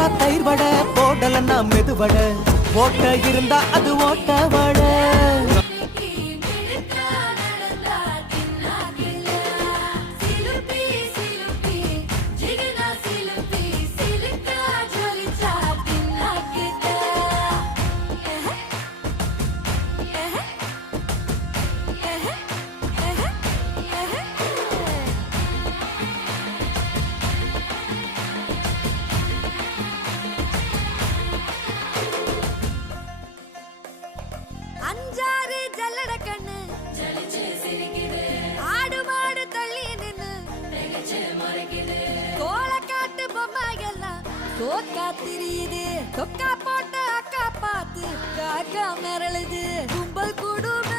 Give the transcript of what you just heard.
போட்டா தயிர் வடை, போடலன்னா மெதுவடை, ஓட்ட இருந்தா அது ஓட்ட வடை. அஞ்சாறு ஜல்லட கண்ணு ஆடு மாடு தள்ளி நின்னு கோலக்காட்டு பொம்மை எல்லாம் தோக்கா திரியுது. தொக்கா போட்ட அக்கா பார்த்து காக்கா மிரளுது. கும்பல் கூடும்